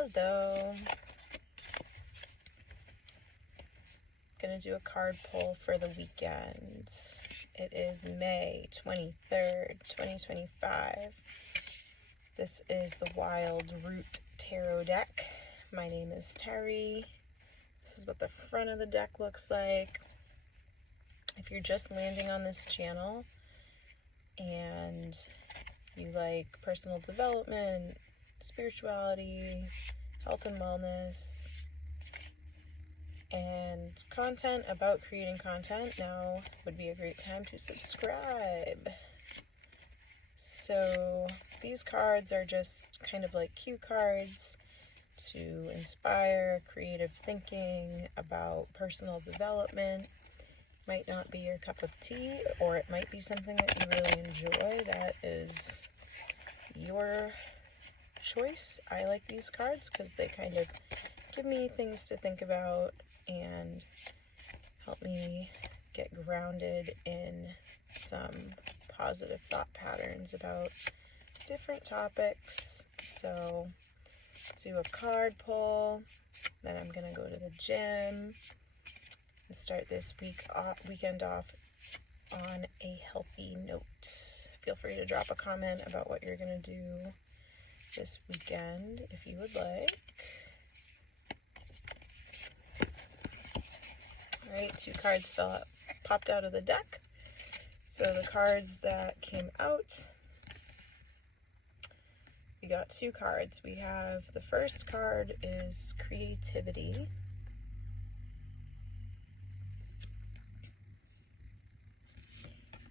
Hello. Gonna do a card pull for the weekend. It is May 23rd, 2025. This is the Wild Root Tarot deck. My name is Terry. This is what the front of the deck looks like. If you're just landing on this channel and you like personal development, spirituality, health and wellness, and content about creating content, now would be a great time to subscribe. So these cards are just kind of like cue cards to inspire creative thinking about personal development. Might not be your cup of tea, or it might be something that you really enjoy. That is your choice. I like these cards because they kind of give me things to think about and help me get grounded in some positive thought patterns about different topics. So do a card pull, then I'm gonna go to the gym and start this weekend off on a healthy note. Feel free to drop a comment about what you're gonna do this weekend if you would like. Alright, two cards popped out of the deck. So the cards that came out, we got two cards. We have the first card is creativity.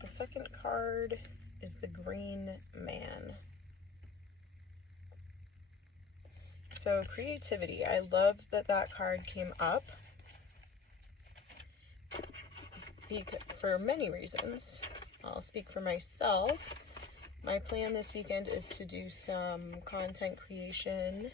The second card is the Green Man. So creativity, I love that that card came up for many reasons. I'll speak for myself. My plan this weekend is to do some content creation,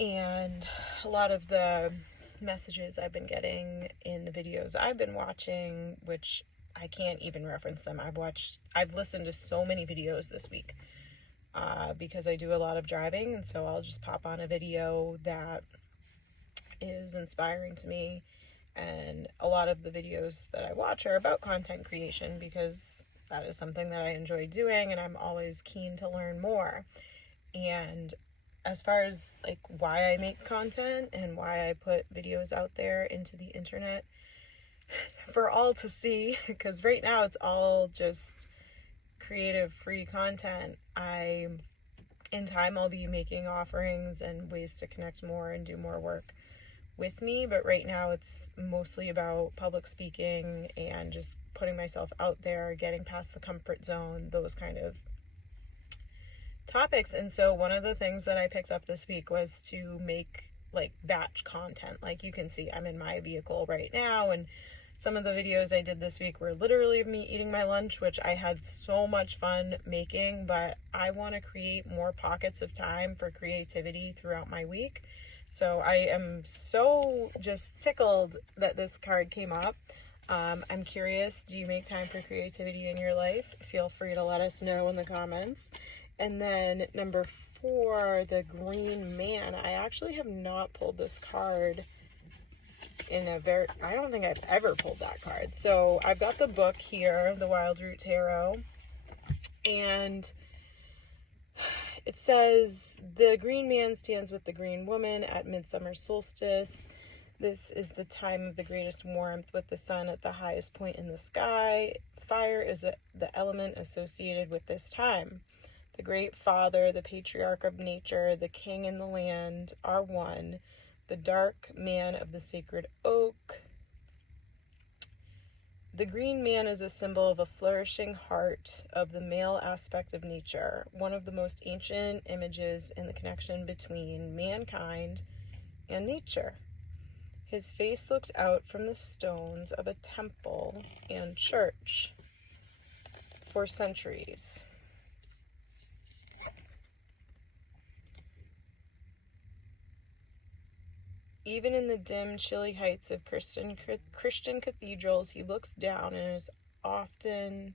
and a lot of the messages I've been getting in the videos I've been watching, which I can't even reference them. I've listened to so many videos this week because I do a lot of driving, and so I'll just pop on a video that is inspiring to me. And a lot of the videos that I watch are about content creation because that is something that I enjoy doing, and I'm always keen to learn more. And as far as like why I make content and why I put videos out there into the internet for all to see, because right now it's all just creative free content. In time I'll be making offerings and ways to connect more and do more work with me, but right now it's mostly about public speaking and just putting myself out there, getting past the comfort zone, those kind of topics. And so one of the things that I picked up this week was to make like batch content. Like you can see I'm in my vehicle right now, and some of the videos I did this week were literally me eating my lunch, which I had so much fun making, but I want to create more pockets of time for creativity throughout my week. So I am so just tickled that this card came up. I'm curious, do you make time for creativity in your life? Feel free to let us know in the comments. And then number 4, the Green Man. I actually have not pulled this card I don't think I've ever pulled that card. So I've got the book here, the Wild Root Tarot, and it says, the Green Man stands with the Green Woman at midsummer solstice. This is the time of the greatest warmth, with the sun at the highest point in the sky. Fire is the element associated with this time. The Great Father, the patriarch of nature, the king and the land are one. The dark man of the sacred oak. The Green Man is a symbol of a flourishing heart of the male aspect of nature, one of the most ancient images in the connection between mankind and nature. His face looked out from the stones of a temple and church for centuries. Even in the dim, chilly heights of Christian cathedrals, he looks down and is often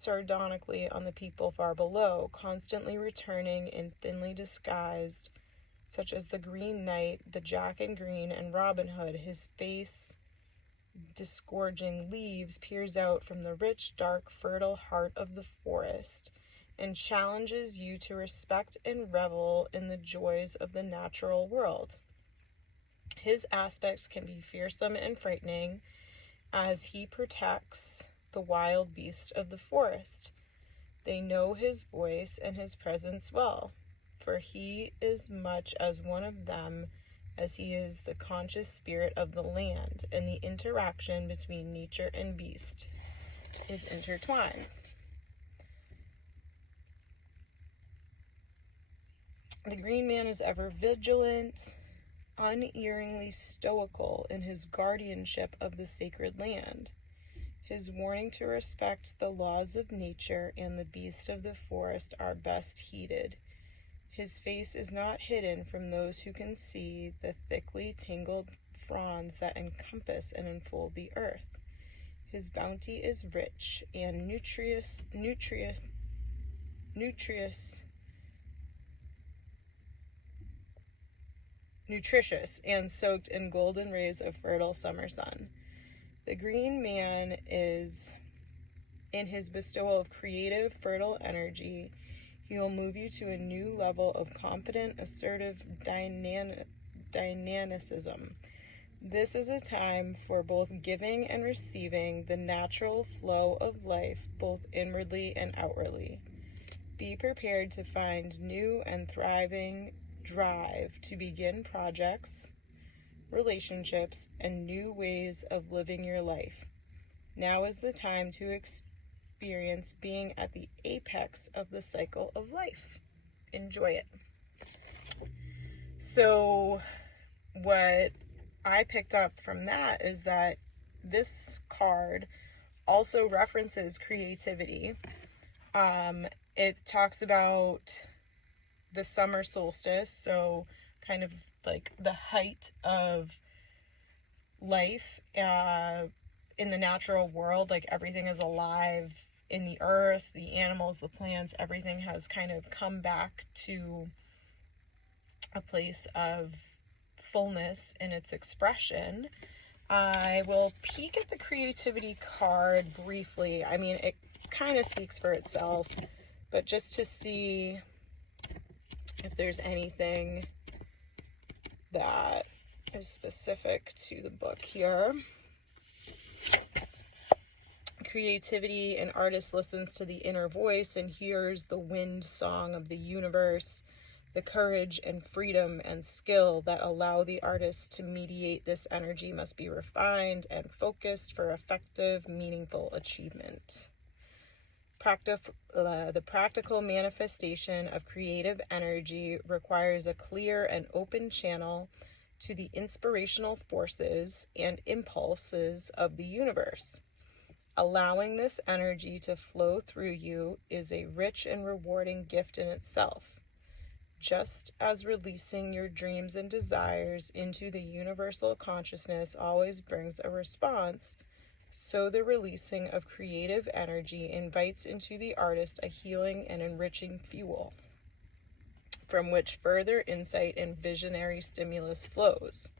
sardonically on the people far below, constantly returning in thinly disguised, such as the Green Knight, the Jack in Green, and Robin Hood. His face, disgorging leaves, peers out from the rich, dark, fertile heart of the forest, and challenges you to respect and revel in the joys of the natural world. His aspects can be fearsome and frightening, as he protects the wild beasts of the forest. They know his voice and his presence well, for he is much as one of them as he is the conscious spirit of the land, and the interaction between nature and beast is intertwined. The Green Man is ever vigilant, unerringly stoical in his guardianship of the sacred land. His warning to respect the laws of nature and the beasts of the forest are best heeded. His face is not hidden from those who can see the thickly tangled fronds that encompass and enfold the earth. His bounty is rich and nutritious, and soaked in golden rays of fertile summer sun. The Green Man is, in his bestowal of creative, fertile energy, he will move you to a new level of confident, assertive dynamicism. This is a time for both giving and receiving the natural flow of life, both inwardly and outwardly. Be prepared to find new and thriving drive to begin projects, relationships, and new ways of living your life. Now is the time to experience being at the apex of the cycle of life. Enjoy it. So what I picked up from that is that this card also references creativity. It talks about the summer solstice, so kind of like the height of life in the natural world, like everything is alive in the earth, the animals, the plants, everything has kind of come back to a place of fullness in its expression. I will peek at the creativity card briefly. I mean, it kind of speaks for itself, but just to see if there's anything that is specific to the book here. Creativity, an artist listens to the inner voice and hears the wind song of the universe. The courage and freedom and skill that allow the artist to mediate this energy must be refined and focused for effective, meaningful achievement. The practical manifestation of creative energy requires a clear and open channel to the inspirational forces and impulses of the universe. Allowing this energy to flow through you is a rich and rewarding gift in itself. Just as releasing your dreams and desires into the universal consciousness always brings a response, so the releasing of creative energy invites into the artist a healing and enriching fuel, from which further insight and visionary stimulus flows.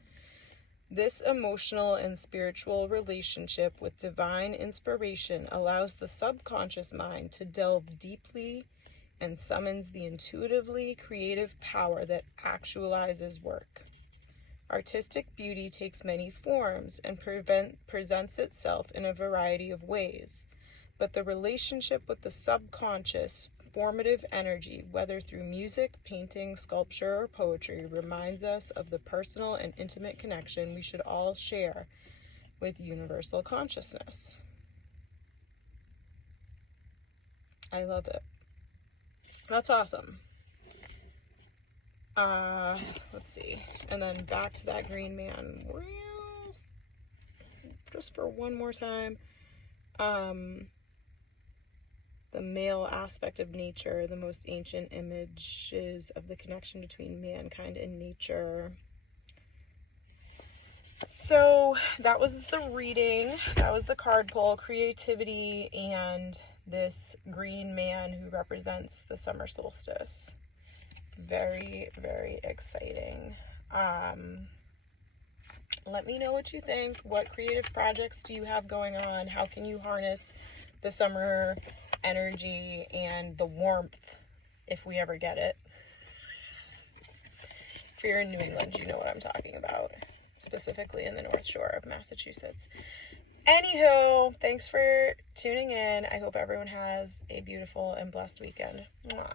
This emotional and spiritual relationship with divine inspiration allows the subconscious mind to delve deeply and summons the intuitively creative power that actualizes work. Artistic beauty takes many forms and presents itself in a variety of ways, but the relationship with the subconscious, formative energy, whether through music, painting, sculpture, or poetry, reminds us of the personal and intimate connection we should all share with universal consciousness. I love it. That's awesome. Let's see. And then back to that Green Man. Just for one more time. The male aspect of nature, the most ancient images of the connection between mankind and nature. So that was the reading. That was the card pull, creativity and this green man who represents the summer solstice. Very, very exciting. Let me know what you think. What creative projects do you have going on? How can you harness the summer energy and the warmth if we ever get it? If you're in New England, you know what I'm talking about, specifically in the North Shore of Massachusetts. Anywho, thanks for tuning in. I hope everyone has a beautiful and blessed weekend. Mwah.